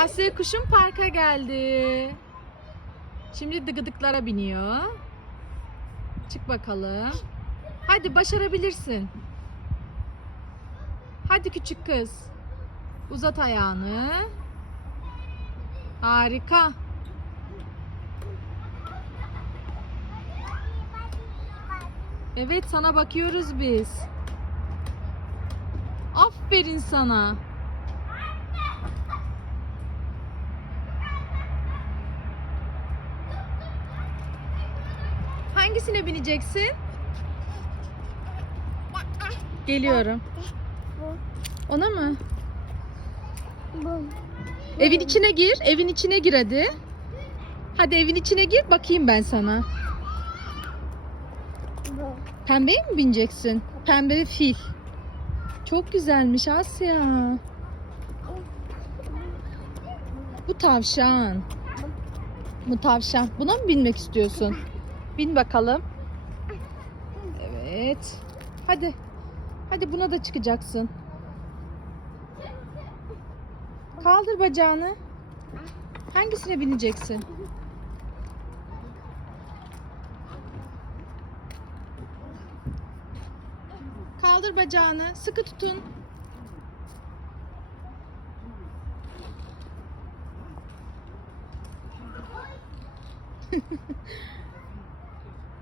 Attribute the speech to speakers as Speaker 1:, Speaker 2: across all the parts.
Speaker 1: Asya kuşun parka geldi. Şimdi dıgıdıklara biniyor. Çık bakalım. Hadi başarabilirsin. Hadi küçük kız. Uzat ayağını. Harika. Evet sana bakıyoruz biz. Aferin sana. Hangisine bineceksin? Geliyorum. Ona mı? Evin içine gir. Evin içine gir hadi. Hadi evin içine gir bakayım ben sana. Pembeye mi bineceksin? Pembe fil. Çok güzelmiş Asya. Bu tavşan. Bu tavşan. Buna mı binmek istiyorsun? Bin bakalım. Evet. Hadi. Hadi buna da çıkacaksın. Kaldır bacağını. Hangisine bineceksin? Kaldır bacağını. Sıkı tutun.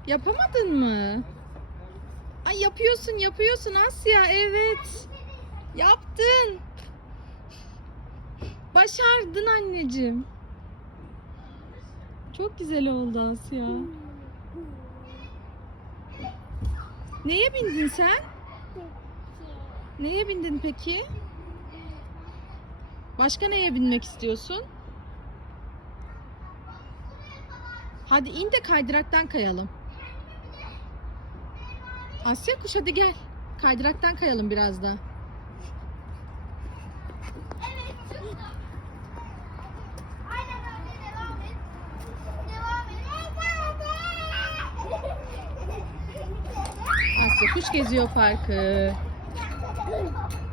Speaker 1: Yapamadın mı? Ay yapıyorsun, yapıyorsun Asya. Evet. Yaptın. Başardın anneciğim. Çok güzel oldu Asya. Neye bindin sen? Neye bindin peki? Başka neye binmek istiyorsun? Hadi in de kaydıraktan kayalım. Asya kuş hadi gel. Kaydıraktan kayalım biraz da. Asya kuş geziyor parkı.